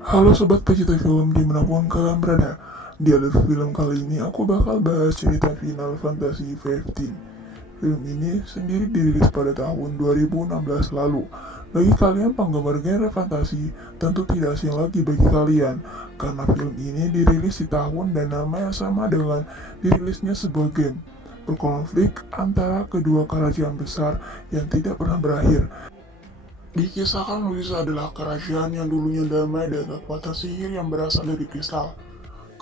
Halo Sobat Pecinta Film dimanapun kalian berada. Di alur film kali ini aku bakal bahas cerita Final Fantasy XV. Film ini sendiri dirilis pada tahun 2016 lalu. Bagi kalian penggemar genre fantasi, tentu tidak asing lagi bagi kalian, karena film ini dirilis di tahun dan nama yang sama dengan dirilisnya sebuah game. Berkonflik antara kedua kerajaan besar yang tidak pernah berakhir. Dikisahkan Luis adalah kerajaan yang dulunya damai dan kekuatan sihir yang berasal dari kristal.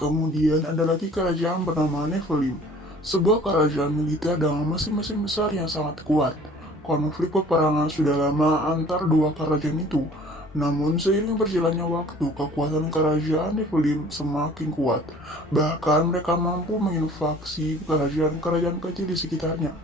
Kemudian ada lagi kerajaan bernama Nephilim, sebuah kerajaan militer dengan mesin-mesin besar yang sangat kuat. Konflik peperangan sudah lama antar dua kerajaan itu, namun seiring berjalannya waktu, kekuatan kerajaan Nephilim semakin kuat. Bahkan mereka mampu menginvasi kerajaan-kerajaan kecil di sekitarnya.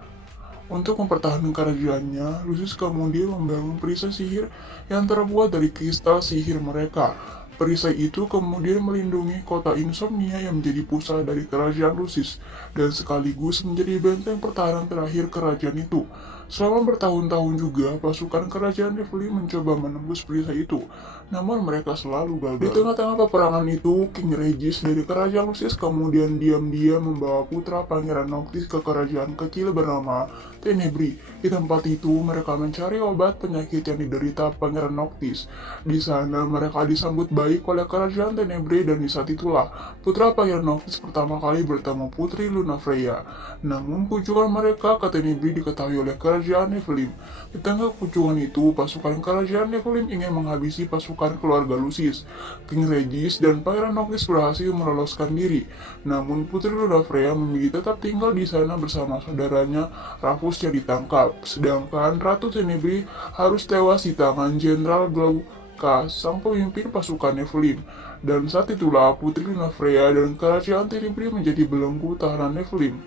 Untuk mempertahankan kerajaannya, Lucius kemudian membangun perisai sihir yang terbuat dari kristal sihir mereka. Perisai itu kemudian melindungi kota Insomnia yang menjadi pusat dari kerajaan Lucius dan sekaligus menjadi benteng pertahanan terakhir kerajaan itu. Selama bertahun-tahun juga, pasukan kerajaan Nephilim mencoba menembus perisai itu, namun mereka selalu gagal. Di tengah-tengah peperangan itu, King Regis dari kerajaan Lucius kemudian diam-diam membawa putra Pangeran Noctis ke kerajaan kecil bernama Tenebri. Di tempat itu, mereka mencari obat penyakit yang diderita Pangeran Noctis. Di sana, mereka disambut baik oleh kerajaan Tenebri dan di saat itulah, putra Pangeran Noctis pertama kali bertemu Putri Lunafreya. Namun, kunjungan mereka ke Tenebri diketahui oleh kerajaan Nephilim. Di tengah kunjungan itu, pasukan kerajaan Nephilim ingin menghabisi pasukan keluarga Lucius. King Regis dan Pangeran Noctis berhasil meloloskan diri. Namun, Putri Lunafreya memilih tetap tinggal di sana bersama saudaranya Rafus yang ditangkap, sedangkan Ratu Tenebri harus tewas di tangan Jenderal Glauca, sang pemimpin pasukan Nephilim. Dan saat itulah Putri Lunafreya dan kerajaan Tenebri menjadi belenggu tahanan Nephilim.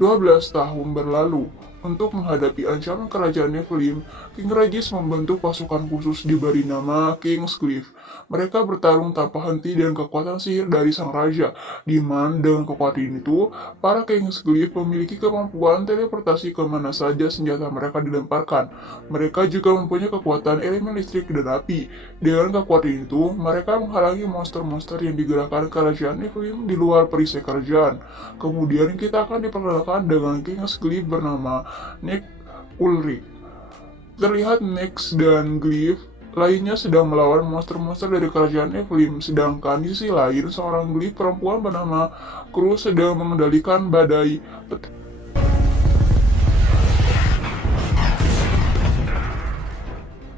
12 tahun berlalu. Untuk menghadapi ancaman kerajaan Nephilim, King Regis membentuk pasukan khusus diberi nama Kingscliff. Mereka bertarung tanpa henti dengan kekuatan sihir dari sang raja, di mana dengan kekuatan itu, para Kingscliff memiliki kemampuan teleportasi kemana saja senjata mereka dilemparkan. Mereka juga mempunyai kekuatan elemen listrik dan api. Dengan kekuatan itu, mereka menghalangi monster-monster yang digerakkan kerajaan Nephilim di luar perisai kerajaan. Kemudian kita akan diperkenalkan dengan Kingscliff bernama Nick Ulrich. Terlihat Nix dan Glyph lainnya sedang melawan monster-monster dari kerajaan Nephilim, sedangkan di sisi lain seorang Glyph perempuan bernama Cruz sedang mengendalikan badai.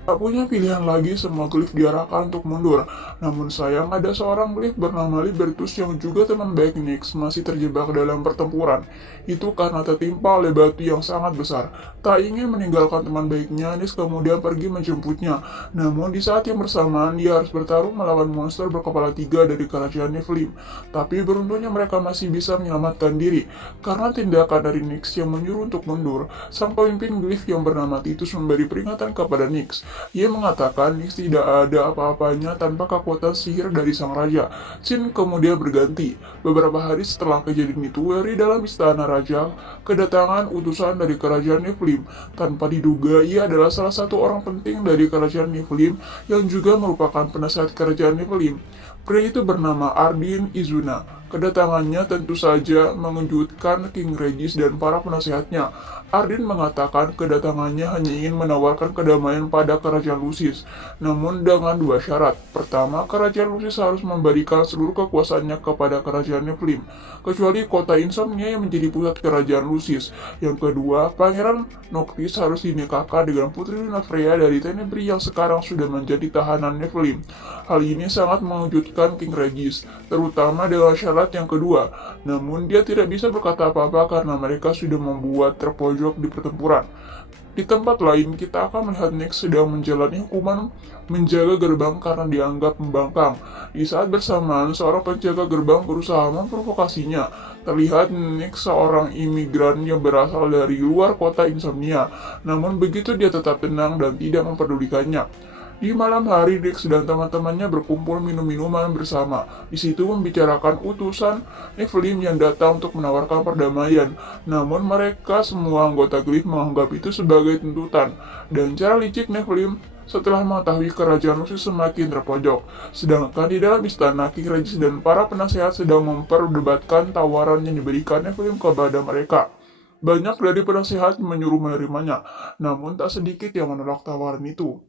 Tak punya pilihan lagi, semua Glyph diarahkan untuk mundur. Namun sayang, ada seorang Glyph bernama Libertus yang juga teman baik Nyx masih terjebak dalam pertempuran. Itu karena tertimpa oleh batu yang sangat besar. Tak ingin meninggalkan teman baiknya, Nyx kemudian pergi menjemputnya. Namun di saat yang bersamaan, dia harus bertarung melawan monster berkepala 3 dari kerajaan Nephilim. Tapi beruntungnya mereka masih bisa menyelamatkan diri. Karena tindakan dari Nyx yang menyuruh untuk mundur, sang pemimpin Glyph yang bernama Titus memberi peringatan kepada Nyx. Ia mengatakan Nyx tidak ada apa-apanya tanpa kekuatan sihir dari sang raja. Scene kemudian berganti. Beberapa hari setelah kejadian itu, dari dalam istana raja, kedatangan utusan dari kerajaan Nephilim. Tanpa diduga, ia adalah salah satu orang penting dari kerajaan Nephilim yang juga merupakan penasehat kerajaan Nephilim. Pria itu bernama Ardyn Izuna. Kedatangannya tentu saja mengejutkan King Regis dan para penasehatnya. Ardyn mengatakan kedatangannya hanya ingin menawarkan kedamaian pada kerajaan Lucius, namun dengan dua syarat. Pertama, kerajaan Lucius harus memberikan seluruh kekuasaannya kepada kerajaan Nephilim, kecuali kota Insomnia yang menjadi pusat kerajaan Lucius. Yang kedua, Pangeran Noctis harus dinikahkan dengan Putri Lunafreya dari Tenebri yang sekarang sudah menjadi tahanan Nephilim. Hal ini sangat mengejutkan King Regis, terutama dengan syarat yang kedua. Namun dia tidak bisa berkata apa-apa karena mereka sudah membuat terpojok di pertempuran. Di tempat lain, kita akan melihat Nyx sedang menjalani hukuman menjaga gerbang karena dianggap membangkang. Di saat bersamaan, seorang penjaga gerbang berusaha memprovokasinya. Terlihat Nyx seorang imigran yang berasal dari luar kota Insomnia. Namun begitu dia tetap tenang dan tidak memperdulikannya. Di malam hari, Nyx dan teman-temannya berkumpul minum minuman bersama. Di situ membicarakan utusan Nephilim yang datang untuk menawarkan perdamaian. Namun mereka semua anggota Glyph menganggap itu sebagai tuntutan. Dan cara licik Nephilim setelah mengetahui kerajaan Rusia semakin terpojok. Sedangkan di dalam istana, King Regis dan para penasehat sedang memperdebatkan tawaran yang diberikan Nephilim kepada mereka. Banyak dari penasehat menyuruh menerimanya, namun tak sedikit yang menolak tawaran itu.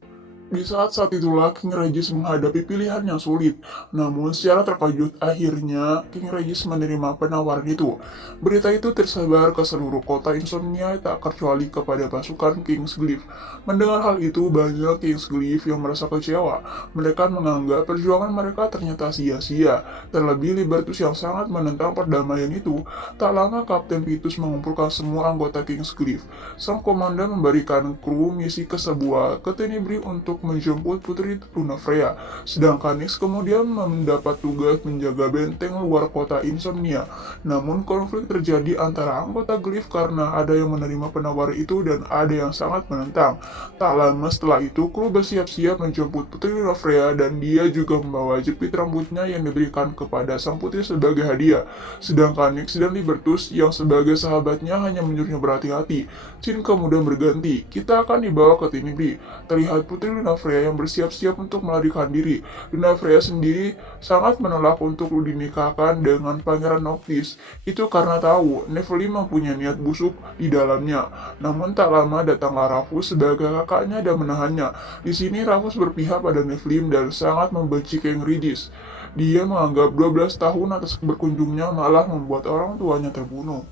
Di saat itulah King Regis menghadapi pilihan yang sulit. Namun secara terkejut akhirnya King Regis menerima penawaran itu. Berita itu tersebar ke seluruh kota Insomnia tak kecuali kepada pasukan Kingsglaive. Mendengar hal itu banyak Kingsglaive yang merasa kecewa. Mereka menganggap perjuangan mereka ternyata sia-sia. Terlebih Libertus yang sangat menentang perdamaian itu. Tak lama Kapten Vitus mengumpulkan semua anggota Kingsglaive. Sang komandan memberikan kru misi ke sebuah ke Tenebri untuk menjemput Putri Lunafreya, sedangkan Nyx kemudian mendapat tugas menjaga benteng luar kota Insomnia. Namun konflik terjadi antara anggota Glyph karena ada yang menerima penawaran itu dan ada yang sangat menentang. Tak lama setelah itu, kru bersiap-siap menjemput Putri Lunafreya dan dia juga membawa jepit rambutnya yang diberikan kepada sang putri sebagai hadiah. Sedangkan Nyx dan Libertus yang sebagai sahabatnya hanya menyuruhnya berhati-hati. Scene kemudian berganti, kita akan dibawa ke Tenebri. Terlihat Putri Lunafreya yang bersiap-siap untuk melarikan diri. Lunafreya sendiri sangat menolak untuk dinikahkan dengan Pangeran Noctis. Itu karena tahu Nephilim mempunyai niat busuk di dalamnya. Namun tak lama datanglah Ravus sebagai kakaknya dan menahannya. Di sini Ravus berpihak pada Nephilim dan sangat membenci King Regis. Dia menganggap 12 tahun atas berkunjungnya malah membuat orang tuanya terbunuh.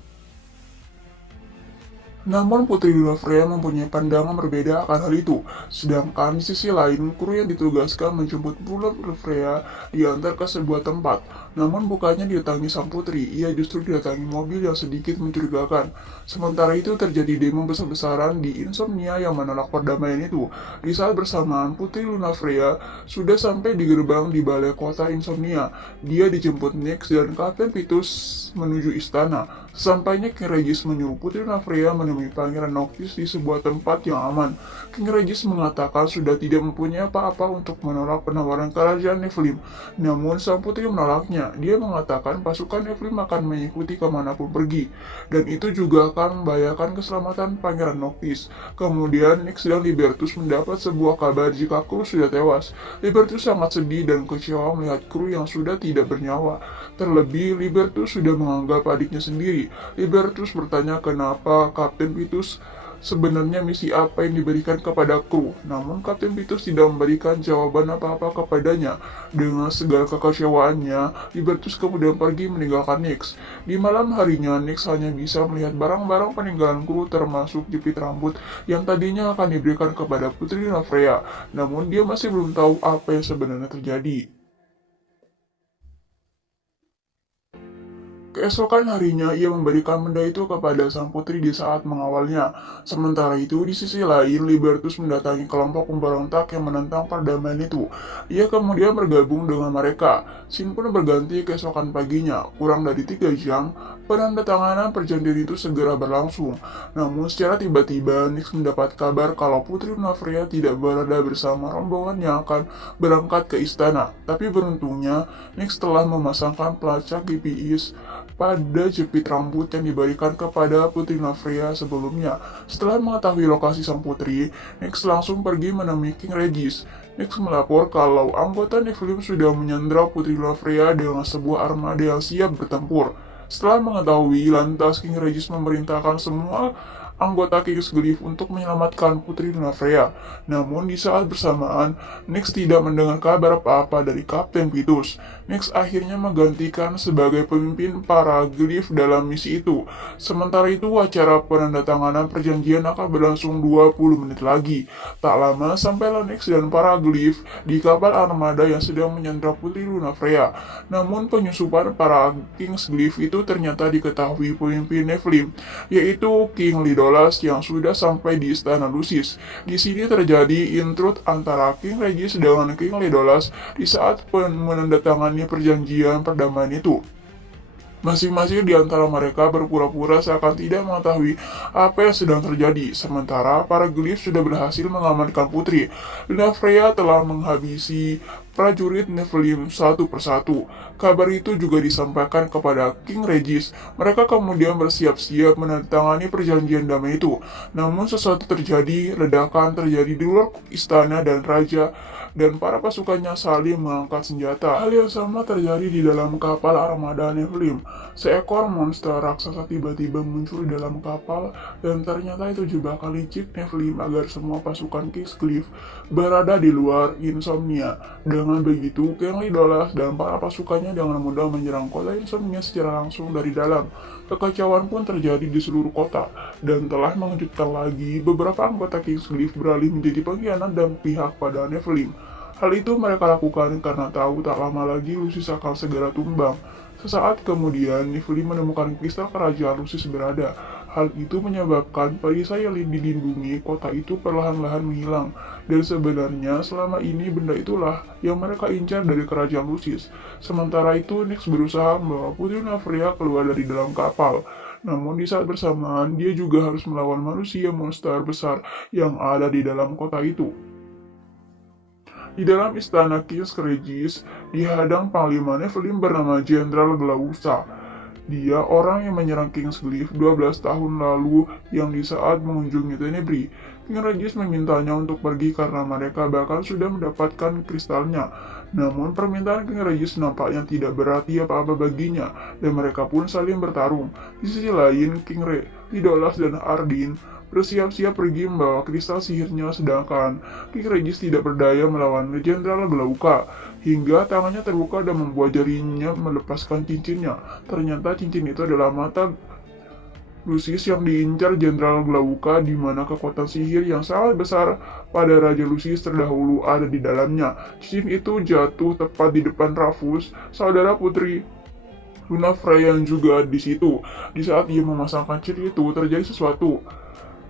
Namun Putri Lunafreya mempunyai pandangan berbeda akan hal itu. Sedangkan di sisi lain, kru yang ditugaskan menjemput Putri Lunafreya diantar ke sebuah tempat. Namun bukannya didatangi sang putri, ia justru didatangi mobil yang sedikit mencurigakan. Sementara itu terjadi demo besar-besaran di Insomnia yang menolak perdamaian itu. Di saat bersamaan, Putri Lunafreya sudah sampai di gerbang di balai kota Insomnia. Dia dijemput Nyx dan Kapten Vitus menuju istana. Sesampainya King Regis menyuruh Putri Lunafreya menemui Pangeran Noctis di sebuah tempat yang aman. King Regis mengatakan sudah tidak mempunyai apa-apa untuk menolak penawaran kerajaan Nephilim. Namun sang putri menolaknya. Dia mengatakan pasukan Nephilim akan mengikuti kemanapun pergi, dan itu juga akan membahayakan keselamatan Pangeran Noctis. Kemudian Nyx dan Libertus mendapat sebuah kabar jika kru sudah tewas. Libertus sangat sedih dan kecewa melihat kru yang sudah tidak bernyawa. Terlebih Libertus sudah menganggap adiknya sendiri. Libertus bertanya kenapa Kapten Vitus sebenarnya misi apa yang diberikan kepada kru. Namun Kapten Vitus tidak memberikan jawaban apa-apa kepadanya. Dengan segala kekecewaannya, Libertus kemudian pergi meninggalkan Nyx. Di malam harinya, Nyx hanya bisa melihat barang-barang peninggalan kru termasuk jepit rambut yang tadinya akan diberikan kepada Putri Lunafreya. Namun dia masih belum tahu apa yang sebenarnya terjadi. Keesokan harinya, ia memberikan benda itu kepada sang putri di saat mengawalnya. Sementara itu, di sisi lain, Libertus mendatangi kelompok pemberontak yang menentang perdamaian itu. Ia kemudian bergabung dengan mereka. Scene pun berganti keesokan paginya. Kurang dari 3 jam, penandatanganan perjanjian itu segera berlangsung. Namun secara tiba-tiba, Nyx mendapat kabar kalau Putri Lunafreya tidak berada bersama rombongan yang akan berangkat ke istana. Tapi beruntungnya, Nyx telah memasangkan pelacak GPS pada jepit rambut yang diberikan kepada Putri Lunafreya sebelumnya. Setelah mengetahui lokasi sang putri, Nyx langsung pergi menemui King Regis. Nyx melapor kalau anggota Nephilim sudah menyandra Putri Lunafreya dengan sebuah armada yang siap bertempur. Setelah mengetahui, lantas King Regis memerintahkan semua anggota Kingsglaive untuk menyelamatkan Putri Lunafreya. Namun di saat bersamaan, Nyx tidak mendengar kabar apa-apa dari Kapten Vitus. Nyx akhirnya menggantikan sebagai pemimpin para Glyph dalam misi itu. Sementara itu, acara penandatanganan perjanjian akan berlangsung 20 menit lagi. Tak lama sampailah Nyx dan para Glyph di kapal armada yang sedang menyandra Putri Lunafreya. Namun penyusupan para Kingsglaive itu ternyata diketahui pemimpin Nephilim, yaitu King Leodolas yang sudah sampai di istana Lucis. Di sini terjadi intrud antara King Regis dengan King Leodolas di saat menandatangani perjanjian perdamaian itu. Masing-masing di antara mereka berpura-pura seakan tidak mengetahui apa yang sedang terjadi, sementara para Glyph sudah berhasil mengamankan putri. Lunafreya telah menghabisi prajurit Nephilim satu persatu. Kabar itu juga disampaikan kepada King Regis. Mereka kemudian bersiap-siap menandatangani perjanjian damai itu. Namun sesuatu terjadi, ledakan terjadi di luar istana dan raja dan para pasukannya saling mengangkat senjata. Hal yang sama terjadi di dalam kapal armada Nephilim. Seekor monster raksasa tiba-tiba muncul di dalam kapal dan ternyata itu jebakan licik Nephilim agar semua pasukan Kingscliff berada di luar Insomnia. Dengan begitu, King Legolas dan para pasukannya dengan mudah menyerang kota Insomnia secara langsung dari dalam. Kekacauan pun terjadi di seluruh kota, dan telah mengejutkan lagi, beberapa anggota Kingscliff beralih menjadi pengkhianat dan pihak pada Nephilim. Hal itu mereka lakukan karena tahu tak lama lagi Lucius akan segera tumbang. Sesaat kemudian, Nephilim menemukan kristal kerajaan Lucius berada. Hal itu menyebabkan perisai yang dilindungi kota itu perlahan-lahan menghilang. Dan sebenarnya selama ini benda itulah yang mereka incar dari kerajaan Lucius. Sementara itu, Nyx berusaha membawa Putri Lunafreya keluar dari dalam kapal. Namun di saat bersamaan, dia juga harus melawan manusia monster besar yang ada di dalam kota itu. Di dalam istana Kings Regis, dihadang panglima Nephilim bernama Jenderal Glausa. Dia orang yang menyerang Kingscliff 12 tahun lalu yang di saat mengunjungi Tenebri. King Regis memintanya untuk pergi karena mereka bahkan sudah mendapatkan kristalnya. Namun permintaan King Regis nampaknya tidak berarti apa-apa baginya, dan mereka pun saling bertarung. Di sisi lain, King Legolas dan Ardyn bersiap-siap pergi membawa kristal sihirnya, sedangkan King Regis tidak berdaya melawan Jenderal Glauca, hingga tangannya terbuka dan membuat jarinya melepaskan cincinnya. Ternyata cincin itu adalah mata Lucius yang diincar Jenderal Glauca, di mana kekuatan sihir yang sangat besar pada Raja Lucius terdahulu ada di dalamnya. Cincin itu jatuh tepat di depan Rufus, saudara putri Lunafreya yang juga di situ. Di saat ia memasangkan cincin itu, terjadi sesuatu.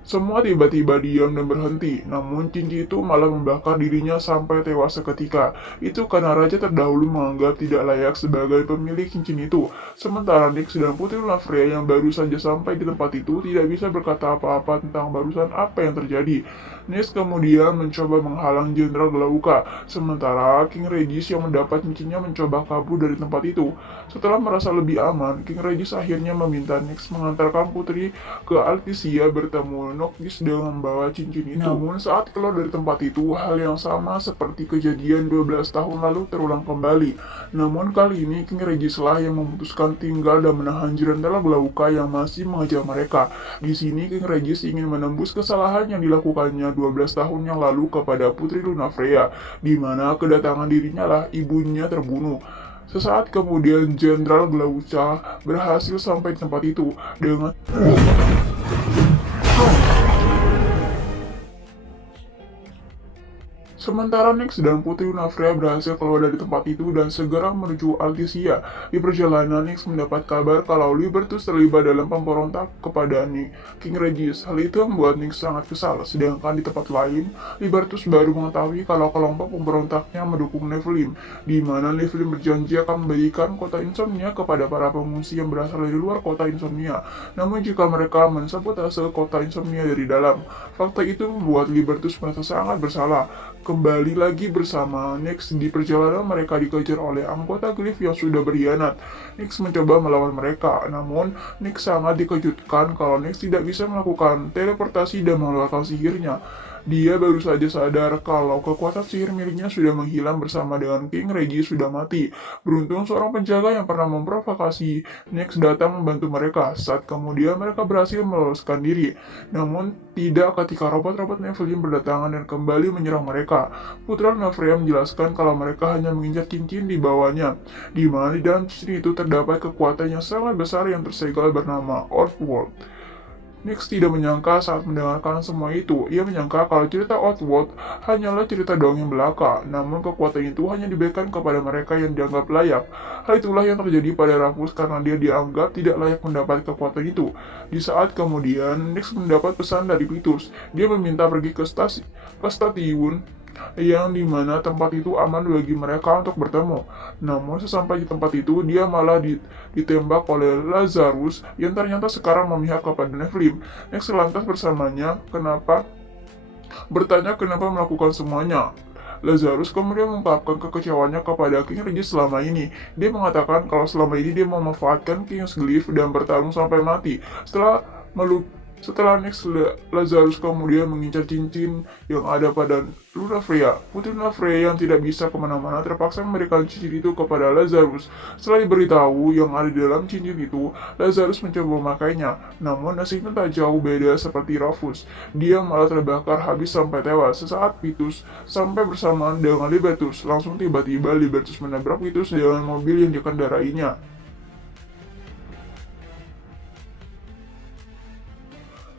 Semua tiba-tiba diam dan berhenti, namun cincin itu malah membakar dirinya sampai tewas seketika. Itu karena raja terdahulu menganggap tidak layak sebagai pemilik cincin itu. Sementara Nyx dan Putri Lunafreya yang baru saja sampai di tempat itu tidak bisa berkata apa-apa tentang barusan apa yang terjadi. Nyx kemudian mencoba menghalang Jenderal Glauca, sementara King Regis yang mendapat cincinnya mencoba kabur dari tempat itu. Setelah merasa lebih aman, King Regis akhirnya meminta Nyx mengantarkan putri ke Altisia bertemu Noctis dengan membawa cincin itu. Namun saat keluar dari tempat itu, hal yang sama seperti kejadian 12 tahun lalu terulang kembali. Namun kali ini King Regis lah yang memutuskan tinggal dan menahan Jenderal Glauca yang masih mengejar mereka. Di sini King Regis ingin menembus kesalahan yang dilakukannya 12 tahun yang lalu kepada Putri Lunafreya, di mana kedatangan dirinya lah ibunya terbunuh. Sesaat kemudian Jenderal Glauca berhasil sampai di tempat itu dengan sementara Nyx dan Putri Lunafreya berhasil keluar dari tempat itu dan segera menuju Altisia. Di perjalanan, Nyx mendapat kabar kalau Libertus terlibat dalam pemberontak kepada King Regis. Hal itu membuat Nyx sangat kesal, sedangkan di tempat lain, Libertus baru mengetahui kalau kelompok pemberontaknya mendukung Nephilim, di mana Nephilim berjanji akan memberikan kota Insomnia kepada para pengungsi yang berasal dari luar kota Insomnia. Namun jika mereka mensabotase kota Insomnia dari dalam, fakta itu membuat Libertus merasa sangat bersalah. Kembali lagi bersama Nyx, di perjalanan mereka dikejar oleh anggota Glyph yang sudah berkhianat. Nyx mencoba melawan mereka, namun Nyx sangat dikejutkan kalau Nyx tidak bisa melakukan teleportasi dan mengeluarkan sihirnya. Dia baru saja sadar kalau kekuatan sihir miliknya sudah menghilang bersama dengan King Regis sudah mati. Beruntung seorang penjaga yang pernah memprovokasi Nyx datang membantu mereka. Saat kemudian mereka berhasil meloloskan diri. Namun tidak ketika robot-robot Nephilim berdatangan dan kembali menyerang mereka. Putra Lunafreya menjelaskan kalau mereka hanya menginjak cincin di bawahnya, di mana di dalam cincin itu terdapat kekuatan yang sangat besar yang tersegel bernama Outworld. Nyx tidak menyangka saat mendengarkan semua itu. Ia menyangka kalau cerita Outworld hanyalah cerita dongeng belaka, namun kekuatan itu hanya diberikan kepada mereka yang dianggap layak. Hal itulah yang terjadi pada Rufus karena dia dianggap tidak layak mendapat kekuatan itu. Di saat kemudian, Nyx mendapat pesan dari Pitus. Dia meminta pergi ke stasiun yang dimana tempat itu aman bagi mereka untuk bertemu. Namun sesampai di tempat itu, dia malah ditembak oleh Lazarus yang ternyata sekarang memihak kepada Nephilim. Next lantas bersamanya bertanya kenapa melakukan semuanya. Lazarus kemudian mengungkapkan kekecewaannya kepada King Regis selama ini. Dia mengatakan kalau selama ini dia memanfaatkan King's Glyph dan bertarung sampai mati. Setelah next Lazarus kemudian mengincar cincin yang ada pada Lunafreya. Putri Lunafreya yang tidak bisa kemana-mana terpaksa memberikan cincin itu kepada Lazarus. Setelah diberitahu yang ada di dalam cincin itu, Lazarus mencoba memakainya. Namun nasibnya tak jauh beda seperti Rufus. Dia malah terbakar habis sampai tewas. Sesaat Vitus sampai bersamaan dengan Libertus. Langsung tiba-tiba Libertus menabrak Vitus dengan mobil yang dikendarainya.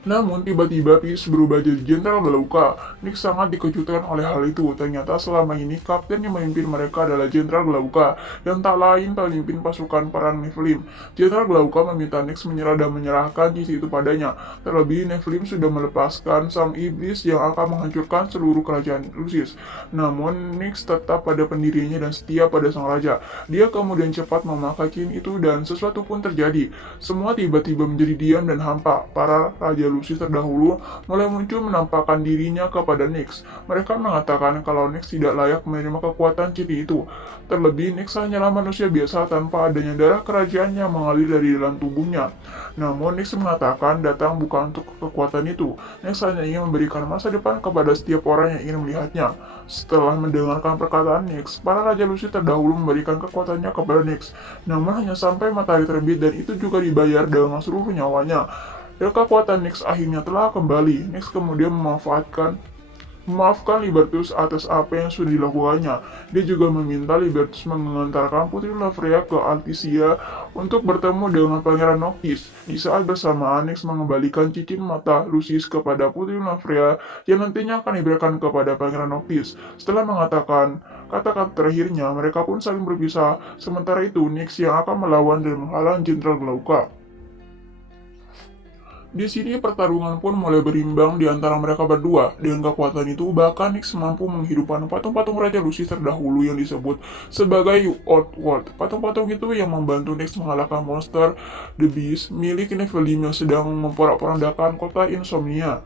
Namun tiba-tiba Pierce berubah jadi Jenderal Glauca. Nick sangat dikejutkan oleh hal itu. Ternyata selama ini kapten yang memimpin mereka adalah Jenderal Glauca, yang tak lain pemimpin pasukan perang Nephilim. Jenderal Glauca meminta Nick menyerah dan menyerahkan cincin itu padanya. Terlebih Nephilim sudah melepaskan sang iblis yang akan menghancurkan seluruh kerajaan Lucis. Namun Nick tetap pada pendirinya dan setia pada sang raja. Dia kemudian cepat memakai cincin itu dan sesuatu pun terjadi. Semua tiba-tiba menjadi diam dan hampa. Para raja Lucis terdahulu mulai muncul menampakkan dirinya kepada Nyx. Mereka mengatakan kalau Nyx tidak layak menerima kekuatan cincin itu. Terlebih Nyx hanyalah manusia biasa tanpa adanya darah kerajaan yang mengalir dari dalam tubuhnya. Namun Nyx mengatakan datang bukan untuk kekuatan itu. Nyx hanya ingin memberikan masa depan kepada setiap orang yang ingin melihatnya. Setelah mendengarkan perkataan Nyx, para raja Lucis terdahulu memberikan kekuatannya kepada Nyx. Namun hanya sampai matahari terbit dan itu juga dibayar dengan seluruh nyawanya. Dan kekuatan Nyx akhirnya telah kembali. Nyx kemudian memaafkan Libertus atas apa yang sudah dilakukannya. Dia juga meminta Libertus mengantarkan Putri Lunafreya ke Altisia untuk bertemu dengan Pangeran Noctis. Di saat bersamaan, Nyx mengembalikan cincin mata Lucis kepada Putri Lunafreya yang nantinya akan diberikan kepada Pangeran Noctis. Setelah mengatakan kata-kata terakhirnya, mereka pun saling berpisah. Sementara itu, Nyx yang akan melawan dan menghalang Jenderal Glauca. Di sini pertarungan pun mulai berimbang di antara mereka berdua. Dengan kekuatan itu, bahkan Nyx mampu menghidupkan patung-patung Raja Lucis terdahulu yang disebut sebagai Outworld. Patung-patung itu yang membantu Nyx mengalahkan monster The Beast milik Nephilim yang sedang memporak-porandakan kota Insomnia.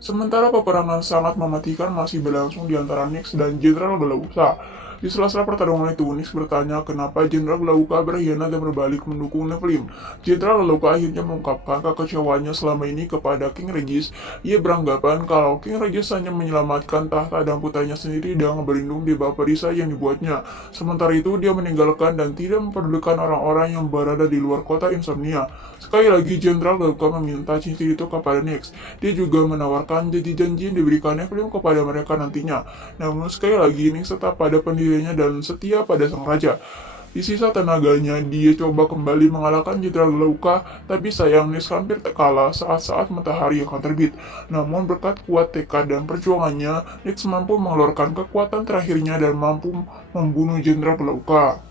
Sementara peperangan sangat mematikan masih berlangsung di antara Nyx dan Jenderal Glauca. Di sela-sela pertarungan itu, Nyx bertanya kenapa Jenderal Glauca berkhianat dan berbalik mendukung Nephilim. Jenderal Glauca akhirnya mengungkapkan kekecewaannya selama ini kepada King Regis. Ia beranggapan kalau King Regis hanya menyelamatkan tahta dan putranya sendiri dengan berlindung di bawah perisai yang dibuatnya. Sementara itu, dia meninggalkan dan tidak mempedulikan orang-orang yang berada di luar kota Insomnia. Sekali lagi, Jenderal Glauca meminta cincin itu kepada Nyx. Dia juga menawarkan janji-janji yang diberikan Nephilim kepada mereka nantinya. Namun sekali lagi, Nyx tetap pada pendiriannya dan setia pada sang raja. Di sisa tenaganya, dia coba kembali mengalahkan Jenderal Glauca, tapi sayang Nyx hampir kalah saat-saat matahari akan terbit. Namun berkat kuat tekad dan perjuangannya, Nyx mampu mengeluarkan kekuatan terakhirnya dan mampu membunuh Jenderal Glauca.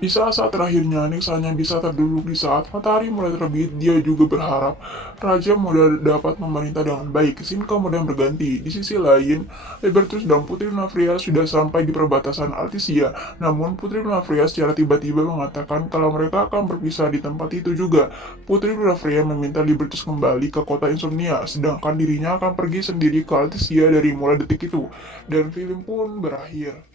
Di saat-saat terakhirnya, Nyx hanya bisa terduduk di saat matahari mulai terbit. Dia juga berharap Raja Muda dapat memerintah dengan baik. Scene kemudian berganti. Di sisi lain, Libertus dan Putri Lunafreya sudah sampai di perbatasan Altisia. Namun, Putri Lunafreya secara tiba-tiba mengatakan kalau mereka akan berpisah di tempat itu juga. Putri Lunafreya meminta Libertus kembali ke kota Insomnia, sedangkan dirinya akan pergi sendiri ke Altisia dari mulai detik itu. Dan film pun berakhir.